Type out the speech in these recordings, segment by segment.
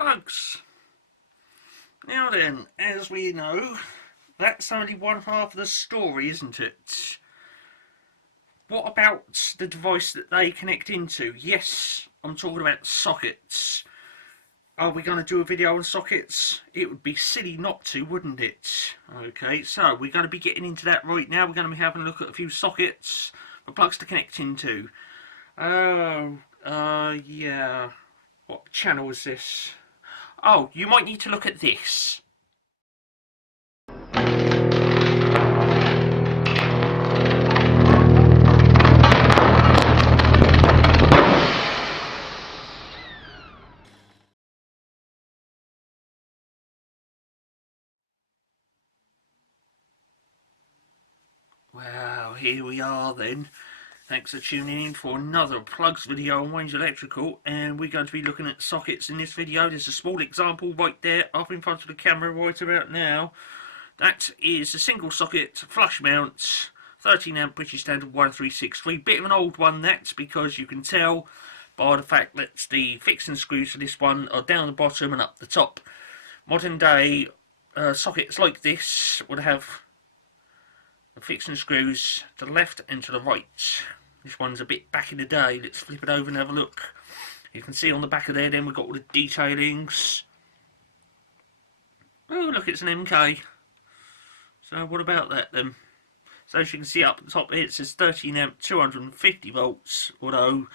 plugs. Now then, as we know, that's only one half of the story, isn't it? What about the device that they connect into? Yes, I'm talking about sockets. Are we going to do a video on sockets? It would be silly not to, wouldn't it? Okay, so we're going to be getting into that right now. We're going to be having a look at a few sockets for plugs to connect into. Yeah. What channel is this? Oh, you might need to look at this. Well, here we are then. Thanks for tuning in for another plugs video on Wayne's Electrical, and we're going to be looking at sockets in this video. There's a small example right there up in front of the camera right about now. That is a single socket flush mount 13 amp British Standard 1363. Bit of an old one, that's because you can tell by the fact that the fixing screws for this one are down the bottom and up the top. Modern day sockets like this would have the fixing screws to the left and to the right. This one's a bit back in the day. Let's flip it over and have a look. You can see on the back of there then we've got all the detailings. Oh look, it's an MK. So what about that then? So as you can see up the top here it says 13 amp 250 volts, although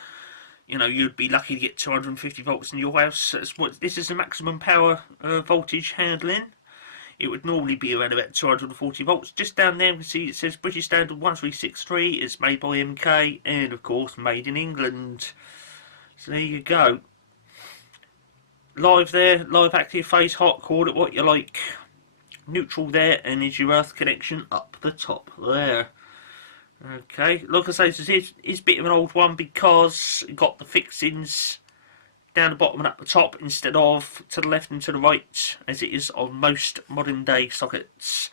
you know you'd be lucky to get 250 volts in your house. That's what this is, the maximum power voltage handling. It would normally be around about 240 volts. Just down there you can see it says British Standard 1363. It's made by MK and of course made in England. So there you go. Live there, live active phase hot, call it what you like. Neutral there, and is your earth connection up the top there. Okay, like I say, this is a bit of an old one because it got the fixings down the bottom and up the top instead of to the left and to the right as it is on most modern day sockets.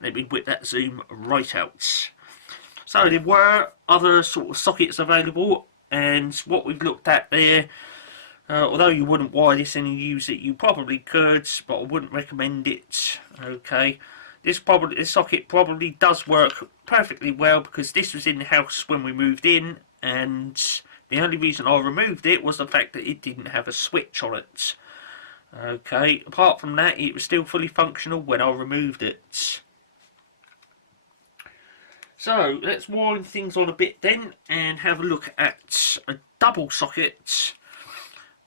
Let me whip that zoom right out. So there were other sort of sockets available, and what we've looked at there, although you wouldn't wire this and use it, you probably could, but I wouldn't recommend it. Okay, this socket probably does work perfectly well because this was in the house when we moved in, and the only reason I removed it was the fact that it didn't have a switch on it. Okay, apart from that, it was still fully functional when I removed it. So, let's wind things on a bit then and have a look at a double socket.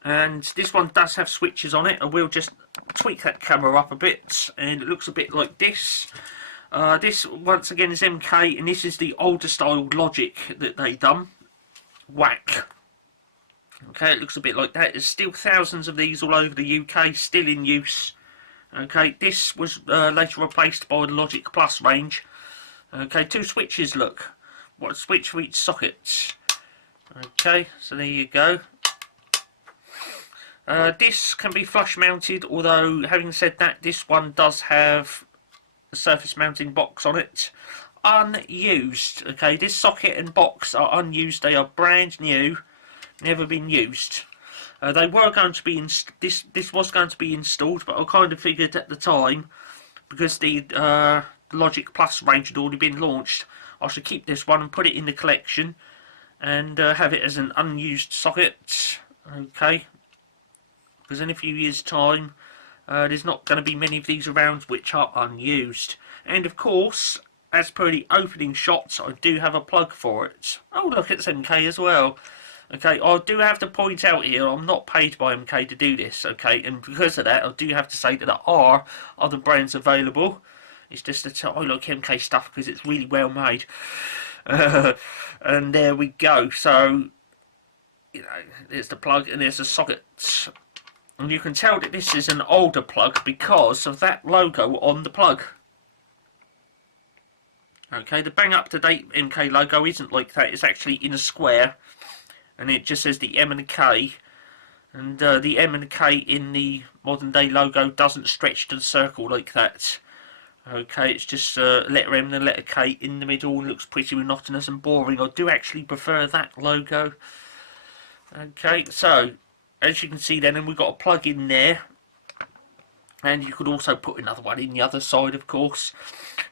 And this one does have switches on it. I will just tweak that camera up a bit, and it looks a bit like this. This, once again, is MK, and this is the older style logic that they done. Whack. Okay, it looks a bit like that. There's still thousands of these all over the UK, still in use. Okay, this was later replaced by the Logic Plus range. Okay, two switches, look. What a switch for each socket. Okay, so there you go. This can be flush mounted, although having said that, this one does have a surface mounting box on it. Unused. Okay, this socket and box are unused. They are brand new, never been used. They were going to be this was going to be installed, but I kind of figured at the time, because the Logic Plus range had already been launched, I should keep this one and put it in the collection and have it as an unused socket. Okay, because in a few years' time, there's not going to be many of these around which are unused. And of course, as per the opening shots, I do have a plug for it. Oh look, it's MK as well. Okay, I do have to point out here, I'm not paid by MK to do this, okay, and because of that, I do have to say that there are other brands available. It's just that I like MK stuff because it's really well made. And there we go. So, you know, there's the plug and there's the socket. And you can tell that this is an older plug because of that logo on the plug. Okay, the bang up to date MK logo isn't like that, it's actually in a square and it just says the M and the K, and the M and the K in the modern day logo doesn't stretch to the circle like that. Okay, it's just letter M and the letter K in the middle, and looks pretty monotonous and boring. I do actually prefer that logo. Okay, so as you can see then, and we've got a plug in there. And you could also put another one in the other side, of course.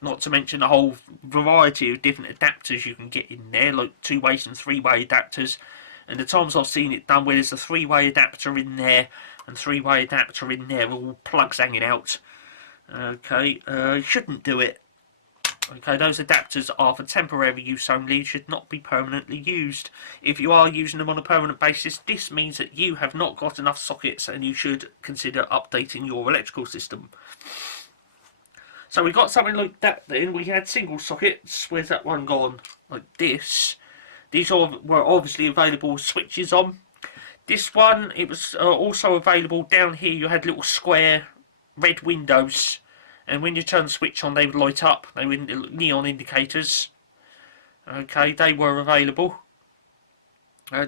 Not to mention a whole variety of different adapters you can get in there, like 2-way and 3-way adapters. And the times I've seen it done where there's a 3-way adapter in there and 3-way adapter in there, all plugs hanging out. Okay, shouldn't do it. Okay, those adapters are for temporary use only, should not be permanently used. If you are using them on a permanent basis, this means that you have not got enough sockets and you should consider updating your electrical system. So we got something like that then. We had single sockets. Where's that one gone? Like this. These were obviously available switches on. This one, it was also available down here. You had little square red windows. And when you turn the switch on, they would light up. They were neon indicators. Okay, they were available.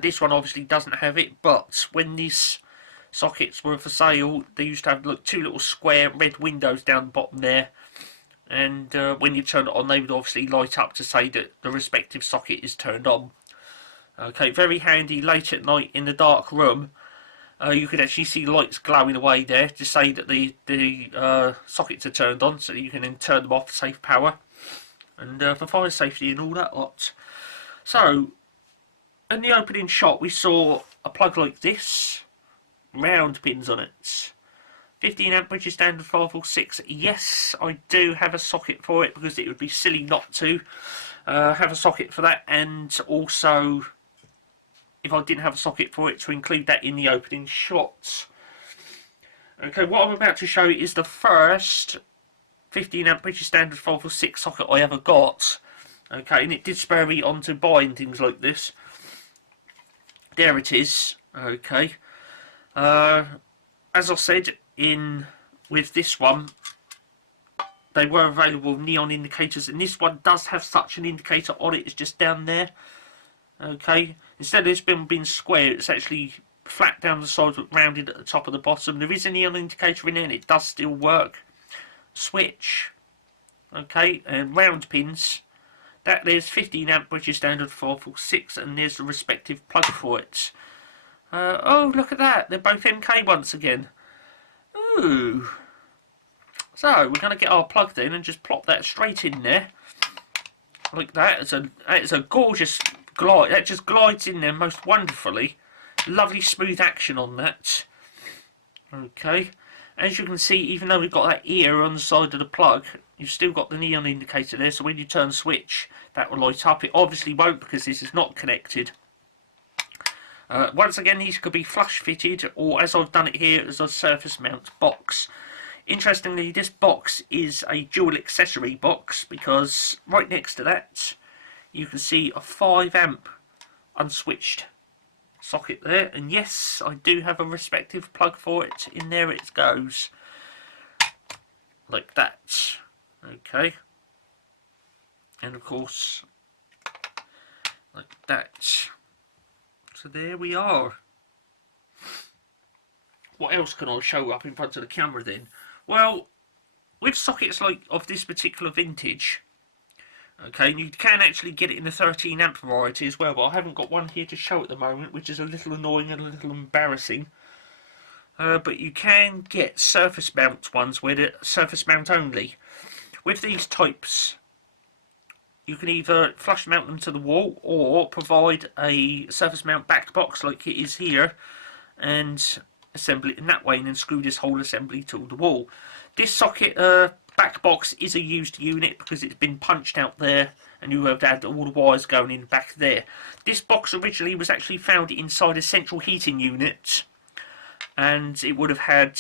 This one obviously doesn't have it, but when these sockets were for sale, they used to have 2 little square red windows down the bottom there. And when you turn it on, they would obviously light up to say that the respective socket is turned on. Okay, very handy late at night in the dark room. You could actually see lights glowing away there to say that the sockets are turned on, so you can then turn them off to save power and for fire safety and all that lot. So, in the opening shot, we saw a plug like this, round pins on it. 15 amp British standard 546. Yes, I do have a socket for it because it would be silly not to have a socket for that, and also, if I didn't have a socket for it, to include that in the opening shots. Okay, what I'm about to show you is the first 15 amp British standard 546 socket I ever got. Okay, and it did spur me on to buying things like this. There it is. Okay. As I said, with this one, they were available with neon indicators, and this one does have such an indicator on it. It's just down there. Okay, instead of this being square, it's actually flat down the side but rounded at the top of the bottom. There is a neon indicator in there and it does still work. Switch. Okay, and round pins. There's 15 amp British standard 446, and there's the respective plug for it. Oh, look at that, they're both MK once again. Ooh. So we're going to get our plug then and just plop that straight in there. Like that. It's a gorgeous glide. That just glides in there most wonderfully. Lovely smooth action on that. Okay. As you can see, even though we've got that ear on the side of the plug, you've still got the neon indicator there, so when you turn the switch, that will light up. It obviously won't because this is not connected. Once again, these could be flush fitted, or as I've done it here, as a surface mount box. Interestingly, this box is a dual accessory box because right next to that you can see a 5 amp unswitched socket there, and yes, I do have a respective plug for it. In there it goes, like that. Okay, and of course like that. So there we are. What else can I show up in front of the camera then? Well, with sockets like of this particular vintage, okay, and you can actually get it in the 13 amp variety as well, but I haven't got one here to show at the moment, which is a little annoying and a little embarrassing. But you can get surface mount ones where they're surface mount only. With these types, you can either flush mount them to the wall or provide a surface mount back box like it is here and assemble it in that way and then screw this whole assembly to the wall. This socket back box is a used unit because it's been punched out there and you have had all the wires going in back there. This box originally was actually found inside a central heating unit, and it would have had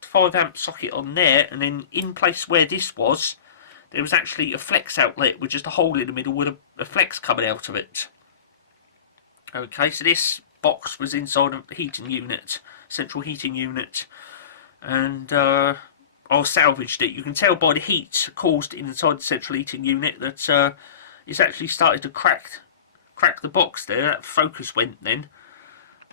5 amp socket on there, and then in place where this was, there was actually a flex outlet with just a hole in the middle with a flex coming out of it. Okay, so this box was inside a heating unit, central heating unit, and I salvaged it. You can tell by the heat caused inside the central heating unit that it's actually started to crack the box there. That focus went then.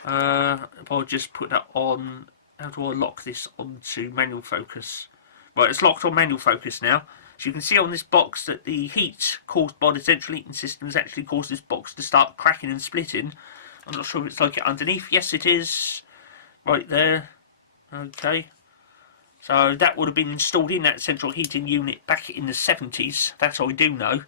If I just put that on, how do I lock this onto manual focus? Right, it's locked on manual focus now. So you can see on this box that the heat caused by the central heating system has actually caused this box to start cracking and splitting. I'm not sure if it's like it underneath. Yes, it is. Right there. Okay. So that would have been installed in that central heating unit back in the 70s. That's all I do know.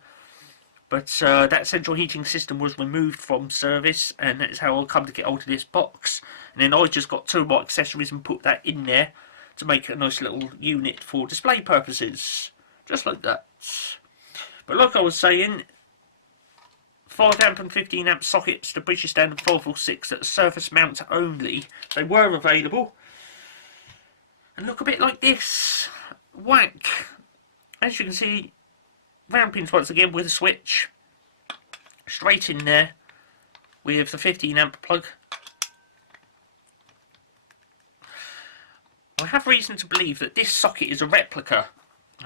But that central heating system was removed from service, and that's how I come to get hold of this box. And then I just got two of my accessories and put that in there to make a nice little unit for display purposes. Just like that. But like I was saying, 5 amp and 15 amp sockets, the British standard 546 at surface mount only. They were available. And look a bit like this. Whack. As you can see, round pins once again with a switch. Straight in there with the 15 amp plug. I have reason to believe that this socket is a replica.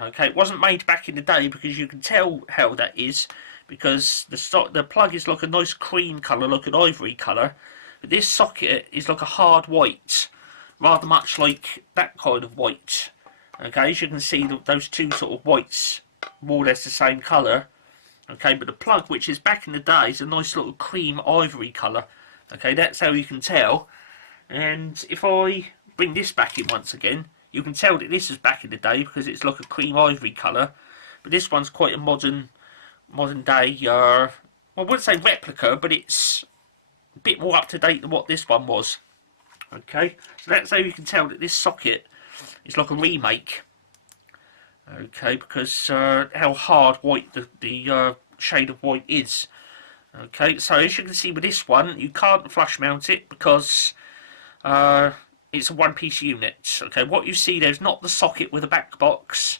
Okay, it wasn't made back in the day, because you can tell how that is, because the plug is like a nice cream colour, like an ivory colour, but this socket is like a hard white, rather much like that kind of white. Okay, as you can see, those two sort of whites, more or less the same colour. Okay, but the plug, which is back in the day, is a nice little cream ivory colour. Okay, that's how you can tell. And if I bring this back in once again, you can tell that this is back in the day because it's like a cream ivory colour. But this one's quite a modern day, well, I wouldn't say replica, but it's a bit more up to date than what this one was. Okay, so that's how you can tell that this socket is like a remake. Okay, because how hard white the shade of white is. Okay, so as you can see with this one, you can't flush mount it because it's a one-piece unit. Okay, what you see there is not the socket with a back box.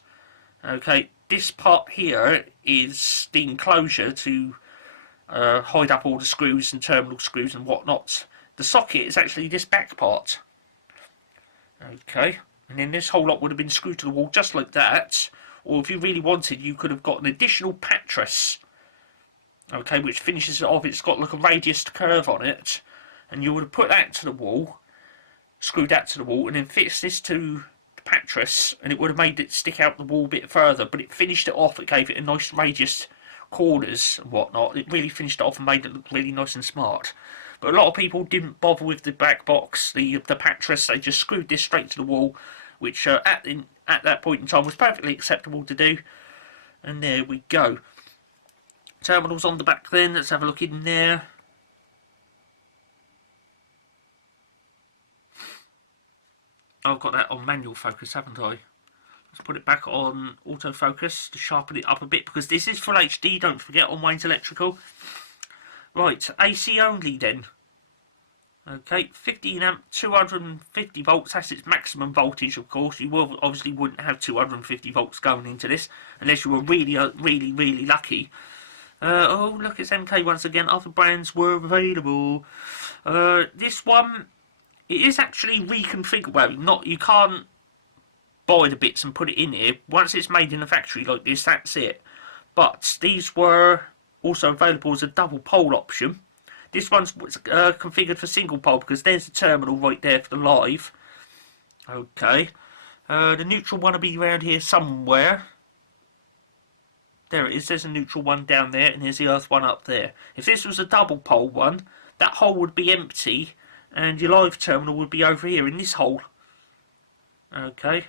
Okay, this part here is the enclosure to hide up all the screws and terminal screws and whatnot. The socket is actually this back part. Okay, and then this whole lot would have been screwed to the wall just like that. Or if you really wanted, you could have got an additional pattress. Okay, which finishes it off. It's got like a radius curve on it, and you would have put that to the wall, screwed that to the wall, and then fixed this to the pattress, and it would have made it stick out the wall a bit further, but it finished it off. It gave it a nice radius corners and whatnot. It really finished it off and made it look really nice and smart. But a lot of people didn't bother with the back box, the pattress. They just screwed this straight to the wall, which at that point in time was perfectly acceptable to do. And there we go. Terminals on the back then. Let's have a look in there. I've got that on manual focus, haven't I? Let's put it back on autofocus to sharpen it up a bit, because this is full HD, don't forget, on Wayne's Electrical. Right, AC only then. Okay, 15 amp, 250 volts, that's its maximum voltage, of course. You obviously wouldn't have 250 volts going into this, unless you were really lucky. Oh, look, it's MK once again. Other brands were available. This one, it is actually reconfigurable. You can't buy the bits and put it in here. Once it's made in a factory like this, that's it. But these were also available as a double pole option. This one's configured for single pole, because there's the terminal right there for the live. Okay. The neutral one will be around here somewhere. There it is. There's a neutral one down there, and there's the earth one up there. If this was a double pole one, that hole would be empty, and your live terminal would be over here in this hole. Okay.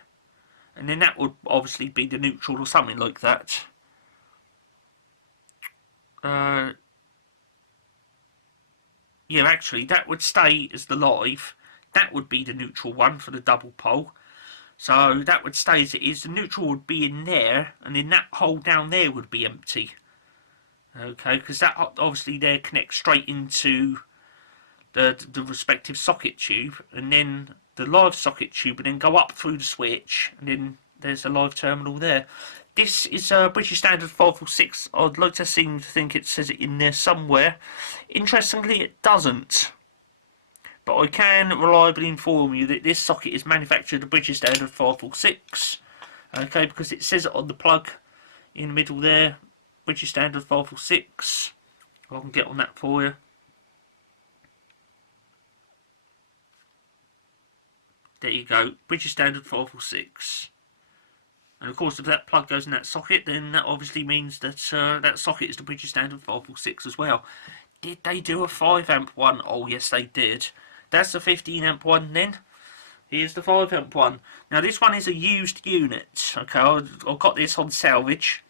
And then that would obviously be the neutral or something like that. Yeah, actually, that would stay as the live. That would be the neutral one for the double pole. So that would stay as it is. The neutral would be in there, and then that hole down there would be empty. Okay, because that obviously there connects straight into the respective socket tube, and then the live socket tube, and then go up through the switch, and then there's a live terminal there. This is a British Standard 546. I'd like to seem to think it says it in there somewhere. Interestingly, it doesn't. But I can reliably inform you that this socket is manufactured at British Standard 546. Okay, because it says it on the plug in the middle there. British Standard 546. I can get on that for you. There you go. British Standard 546. And of course, if that plug goes in that socket, then that obviously means that that socket is the British Standard 546 as well. Did they do a 5 amp one? Oh yes they did. That's the 15 amp one then. Here's the 5 amp one. Now this one is a used unit. Okay, I got this on salvage.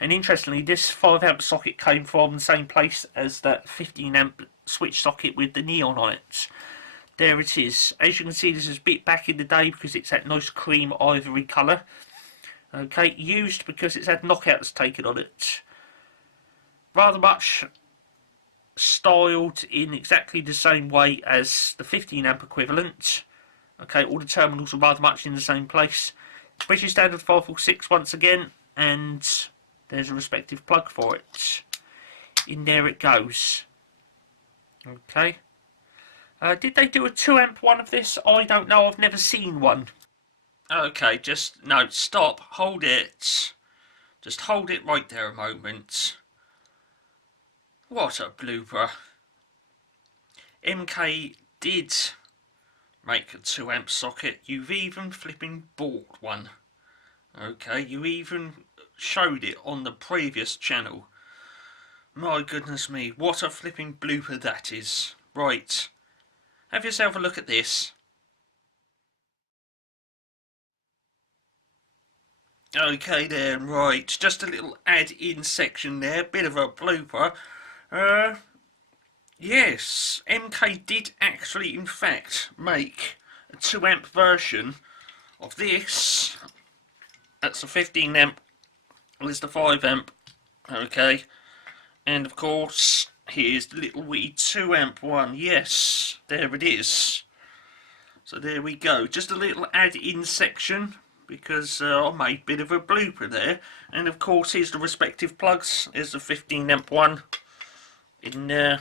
And interestingly, this 5 amp socket came from the same place as that 15 amp switch socket with the neon on it. There it is. As you can see, this is a bit back in the day because it's that nice cream ivory colour. Okay, used because it's had knockouts taken on it. Rather much styled in exactly the same way as the 15 amp equivalent. Okay, all the terminals are rather much in the same place. British standard 546 once again, and there's a respective plug for it. In there it goes. Okay. Did they do a 2 amp one of this? I don't know, I've never seen one. Okay, no, stop, hold it. Just hold it right there a moment. What a blooper. MK did make a 2 amp socket. You've even flipping bought one. Okay, you even showed it on the previous channel. My goodness me, what a flipping blooper that is. Right, have yourself a look at this. Okay then, right, just a little add-in section there, bit of a blooper. Yes, MK did actually in fact make a 2 amp version of this. That's the 15 amp, there's the 5 amp, okay, and of course here's the little wee 2 amp one. Yes, there it is. So there we go, just a little add-in section because I made a bit of a blooper there. And of course here's the respective plugs. There's the 15 amp one in there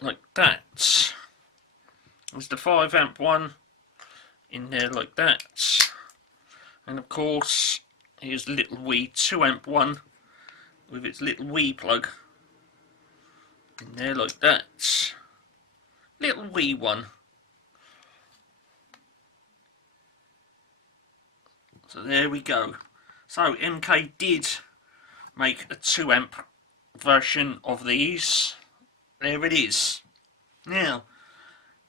like that. There's the 5 amp one in there like that. And of course here's the little wee 2 amp one with its little wee plug in there like that. Little wee one. So there we go. So MK did make a 2 amp version of these. There it is. Now,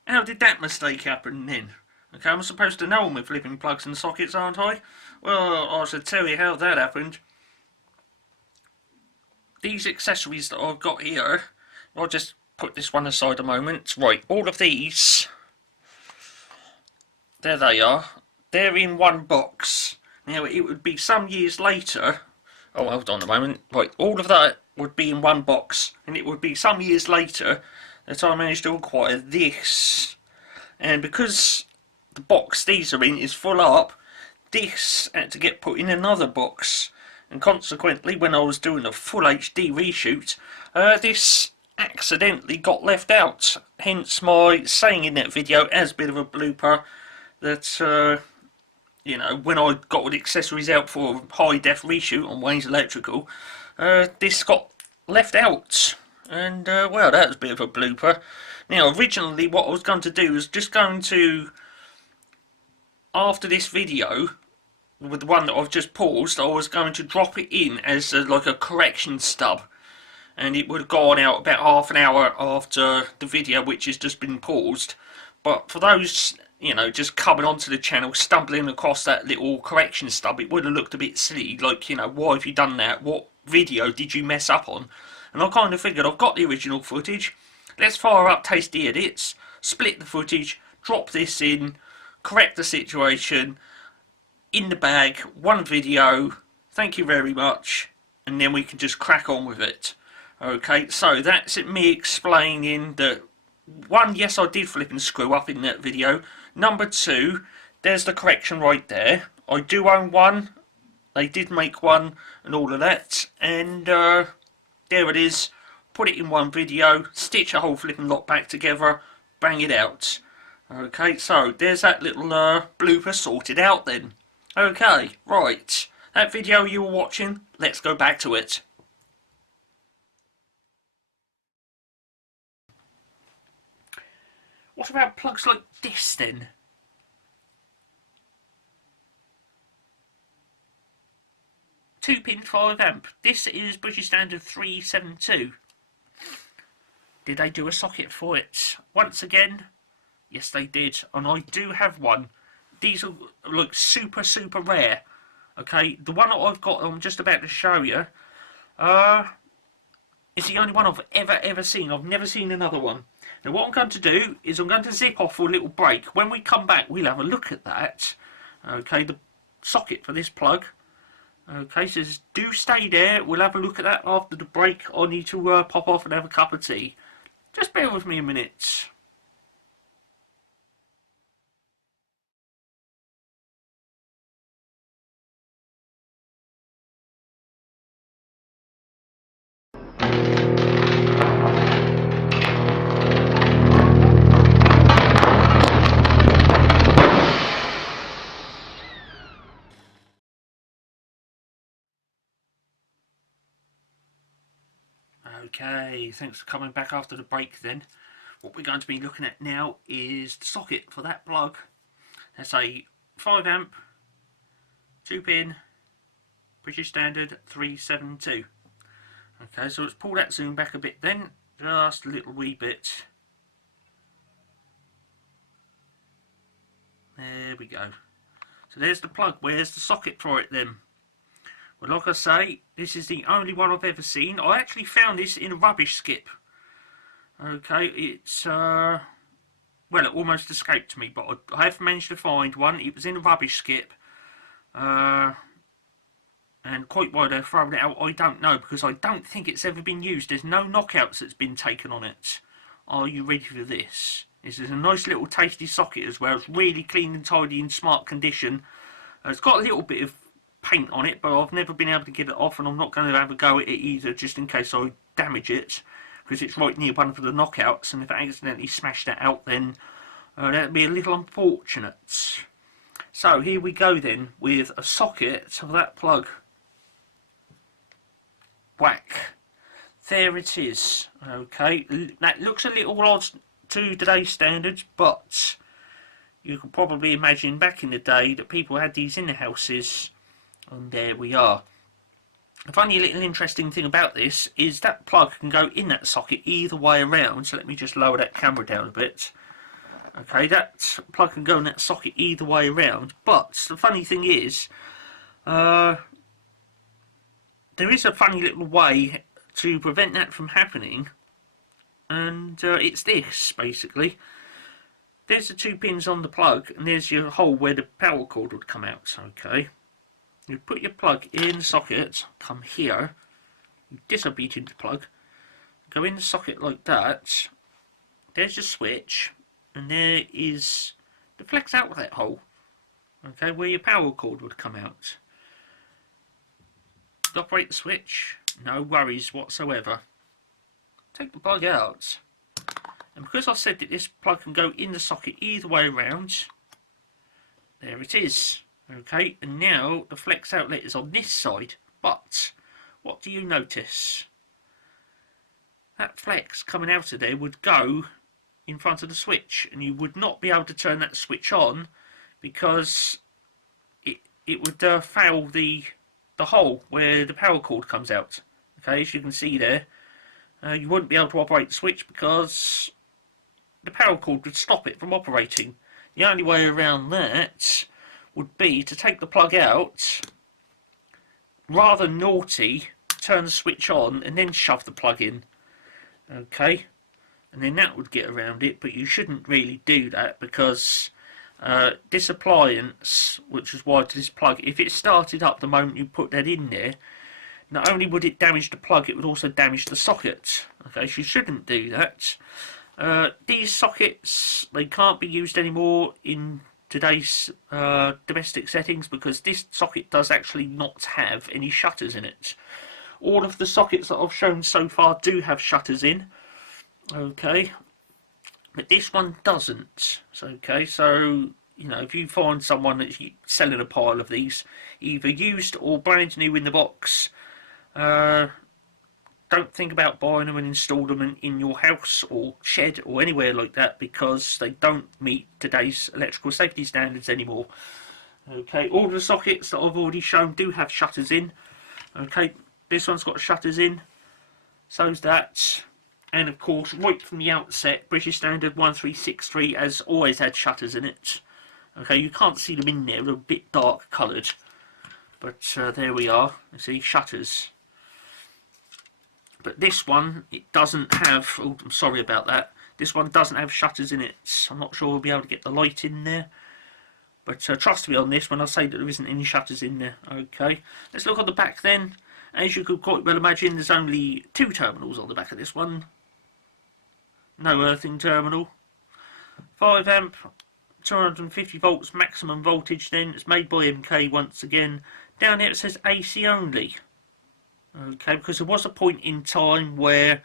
how did that mistake happen then? Okay, I'm supposed to know my flipping plugs and sockets, aren't I? Well, I should tell you how that happened. These accessories that I've got here, I'll just put this one aside a moment. Right, all of these, there they are. They're in one box. Now, it would be some years later. Oh, hold on a moment. Right, all of that would be in one box. And it would be some years later that I managed to acquire this. And because the box these are in is full up, this had to get put in another box. And consequently, when I was doing a full HD reshoot, this accidentally got left out. Hence my saying in that video, as a bit of a blooper, that you know, when I got all the accessories out for a high def reshoot on Wayne's Electrical, this got left out. And well, that was a bit of a blooper. Now, originally what I was going to do was just going to, after this video, with the one that I've just paused, I was going to drop it in as like a correction stub. And it would have gone out about half an hour after the video, which has just been paused. But for those, you know, just coming onto the channel, stumbling across that little correction stub, it would have looked a bit silly. Like, you know, why have you done that? What video did you mess up on? And I kind of figured, I've got the original footage. Let's fire up Tasty Edits, split the footage, drop this in, correct the situation, in the bag, one video, thank you very much, and then we can just crack on with it. Okay, so that's it, me explaining that, one, yes, I did flip and screw up in that video. Number two, there's the correction right there. I do own one. They did make one and all of that. And there it is. Put it in one video. Stitch a whole flipping lot back together. Bang it out. Okay, so there's that little blooper sorted out then. Okay, right. That video you were watching, let's go back to it. What about plugs like this then? 2-pin 5 amp. This is British Standard 372. Did they do a socket for it? Once again, yes they did, and I do have one. These are like super rare. Okay, the one that I've got, I'm just about to show you, is the only one I've ever seen. I've never seen another one. Now what I'm going to do is I'm going to zip off for a little break. When we come back, we'll have a look at that. Okay, the socket for this plug. Okay, so do stay there. We'll have a look at that after the break. I need to pop off and have a cup of tea. Just bear with me a minute. Okay, thanks for coming back after the break then. What we're going to be looking at now is the socket for that plug. That's a 5 amp, 2-pin, British Standard 372. Okay, so let's pull that zoom back a bit then, just a little wee bit. There we go. So there's the plug. Where's the socket for it then? Well, like I say, this is the only one I've ever seen. I actually found this in a rubbish skip. Okay, it's, well, it almost escaped me, but I have managed to find one. It was in a rubbish skip. And quite why they're throwing it out, I don't know, because I don't think it's ever been used. There's no knockouts that's been taken on it. Are you ready for this? This is a nice little tasty socket as well. It's really clean and tidy in smart condition. It's got a little bit of paint on it, but I've never been able to get it off, and I'm not going to have a go at it either, just in case I damage it, because it's right near one of the knockouts, and if I accidentally smash that out, then that'd be a little unfortunate. So here we go then with a socket for that plug. Whack. There it is. Okay, that looks a little odd to today's standards, but you can probably imagine back in the day that people had these in their houses. And there we are. A funny little interesting thing about this is that plug can go in that socket either way around. So let me just lower that camera down a bit. Okay, that plug can go in that socket either way around. But the funny thing is, there is a funny little way to prevent that from happening. And it's this, basically. There's the 2 pins on the plug, and there's your hole where the power cord would come out. Okay. You put your plug in the socket, come here, you disobeyed the plug, go in the socket like that, there's your switch, and there is the flex outlet hole, okay, where your power cord would come out. Operate the switch, no worries whatsoever. Take the plug out, and because I said that this plug can go in the socket either way around, there it is. Okay, and now the flex outlet is on this side, but what do you notice? That flex coming out of there would go in front of the switch, and you would not be able to turn that switch on because it would foul the hole where the power cord comes out. Okay, as you can see there, you wouldn't be able to operate the switch because the power cord would stop it from operating. The only way around that would be to take the plug out, rather naughty, turn the switch on and then shove the plug in. Okay, and then that would get around it, but you shouldn't really do that because this appliance, which is wired to this plug, if it started up the moment you put that in there, not only would it damage the plug, it would also damage the socket. Okay, so you shouldn't do that. These sockets, they can't be used anymore in today's domestic settings because this socket does actually not have any shutters in it. All of the sockets that I've shown so far do have shutters in, okay, but this one doesn't. Okay, so you know, if you find someone that's selling a pile of these, either used or brand new in the box, don't think about buying them and installing them in your house or shed or anywhere like that because they don't meet today's electrical safety standards anymore. Okay, all the sockets that I've already shown do have shutters in. Okay, this one's got shutters in, so's that. And of course, right from the outset, British Standard 1363 has always had shutters in it. Okay, you can't see them in there, they're a bit dark coloured. But there we are, you see, shutters. But this one, it doesn't have, oh, I'm sorry about that. This one doesn't have shutters in it. I'm not sure we'll be able to get the light in there. But trust me on this when I say that there isn't any shutters in there. Okay, let's look on the back then. As you could quite well imagine, there's only 2 terminals on the back of this one. No earthing terminal. 5 amp, 250 volts maximum voltage then. It's made by MK once again. Down here it says AC only. Okay, because there was a point in time where,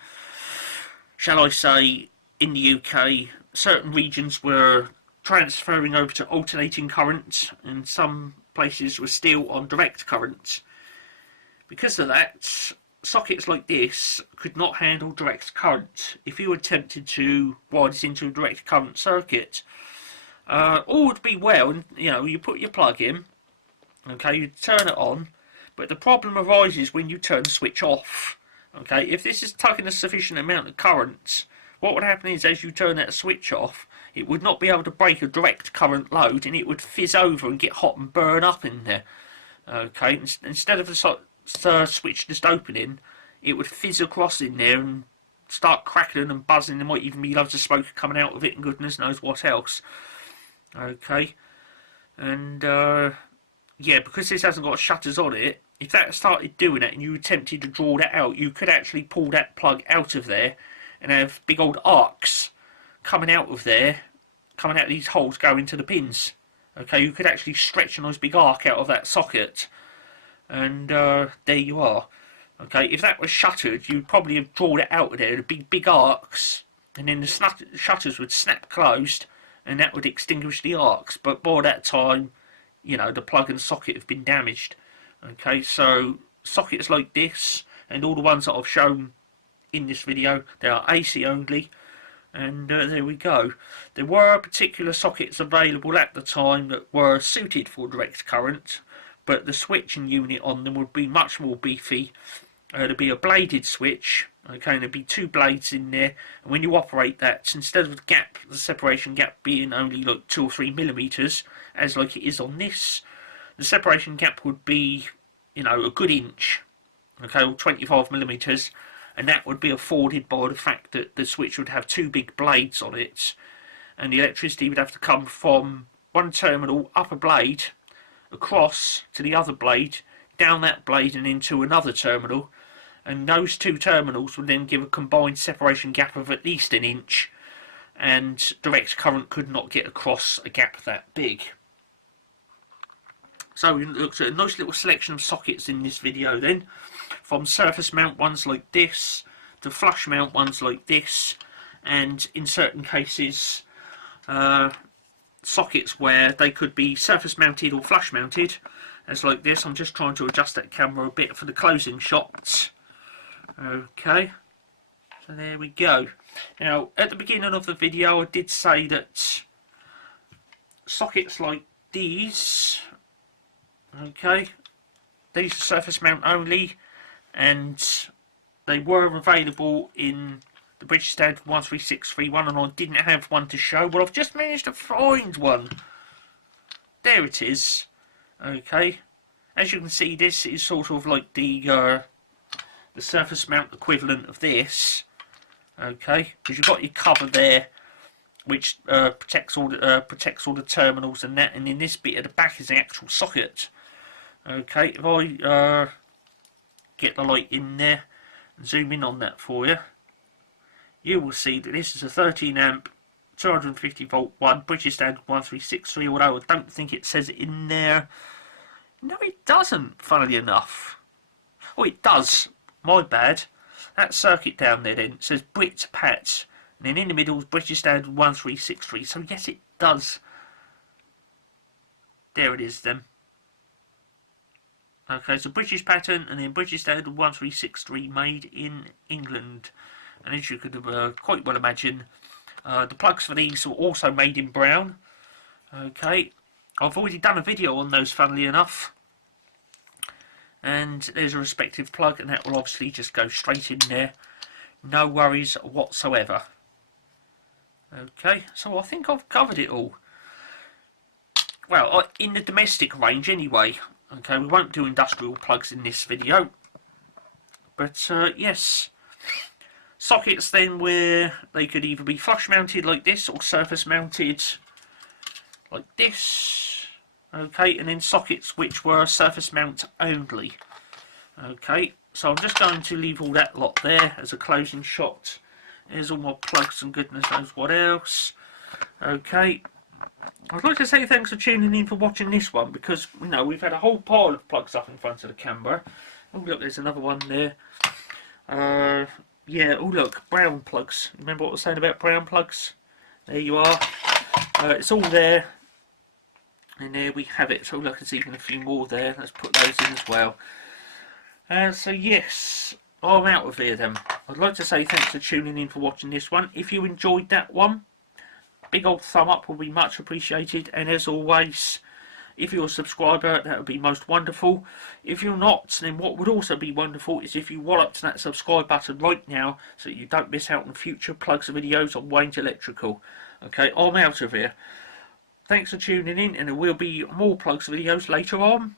shall I say, in the UK, certain regions were transferring over to alternating current, and some places were still on direct current. Because of that, sockets like this could not handle direct current. If you attempted to wire this into a direct current circuit, all would be well, and you know, you put your plug in, okay, you turn it on, but the problem arises when you turn the switch off. Okay, if this is tugging a sufficient amount of current, what would happen is as you turn that switch off, it would not be able to break a direct current load, and it would fizz over and get hot and burn up in there. Okay, instead of the switch just opening, it would fizz across in there and start crackling and buzzing. There might even be loads of smoke coming out of it and goodness knows what else. Okay, and yeah, because this hasn't got shutters on it, if that started doing it and you attempted to draw that out, you could actually pull that plug out of there and have big old arcs coming out of there, coming out of these holes going into the pins. Okay, you could actually stretch a nice big arc out of that socket, and there you are. Okay, if that was shuttered, you'd probably have drawn it out of there, the big arcs, and then the shutters would snap closed, and that would extinguish the arcs. But by that time, you know, the plug and socket have been damaged. Okay, so sockets like this, and all the ones that I've shown in this video, they are AC only. And there we go. There were particular sockets available at the time that were suited for direct current, but the switching unit on them would be much more beefy. There'd be a bladed switch, okay, and there'd be 2 blades in there, and when you operate that, instead of the separation gap being only like 2 or 3 millimeters, as like it is on this, the separation gap would be, you know, a good inch, okay, or 25 millimeters. And that would be afforded by the fact that the switch would have 2 big blades on it, and the electricity would have to come from one terminal up a blade, across to the other blade, down that blade and into another terminal, and those 2 terminals would then give a combined separation gap of at least an inch, and direct current could not get across a gap that big. So we looked at a nice little selection of sockets in this video then, from surface mount ones like this to flush mount ones like this, and in certain cases sockets where they could be surface mounted or flush mounted, as like this. I'm just trying to adjust that camera a bit for the closing shots. Okay, so there we go. Now at the beginning of the video I did say that sockets like these, okay, these are surface mount only, and they were available in the British Standard 13631, and I didn't have one to show. Well, I've just managed to find one. There it is. Okay, as you can see, this is sort of like the surface mount equivalent of this. Okay, because you've got your cover there, which protects all the terminals and that, and then this bit at the back is the actual socket. Okay, if I get the light in there and zoom in on that for you, you will see that this is a 13 amp 250 volt one, British Standard 1363, although I don't think it says it in there. No, it doesn't, funnily enough. Oh, it does, my bad. That circuit down there then says Brit Pat, and then in the middle is British Standard 1363, so yes it does. There it is then. Okay, so British pattern and then British Standard 1363, made in England. And as you could quite well imagine, the plugs for these were also made in brown. Okay, I've already done a video on those, funnily enough. and there's a respective plug, and that will obviously just go straight in there. No worries whatsoever. Okay, so I think I've covered it all. Well, in the domestic range anyway. Okay, we won't do industrial plugs in this video. But yes, sockets then where they could either be flush mounted like this or surface mounted like this. Okay, and then sockets which were surface mount only. Okay, so I'm just going to leave all that lot there as a closing shot. There's all my plugs and goodness knows what else. Okay, I'd like to say thanks for tuning in for watching this one, because you know we've had a whole pile of plugs up in front of the camera. Oh look, there's another one there. Yeah, oh look, brown plugs. Remember what I was saying about brown plugs? There you are. It's all there. And there we have it. So look, there's even a few more there. Let's put those in as well. So yes, I'm out of here then. I'd like to say thanks for tuning in for watching this one. If you enjoyed that one, big old thumb up will be much appreciated. And as always, if you're a subscriber, that would be most wonderful. If you're not, then what would also be wonderful is if you wallop to that subscribe button right now, so that you don't miss out on future plugs and videos on Wayne's Electrical. Okay, I'm out of here. Thanks for tuning in, and there will be more plugs videos later on.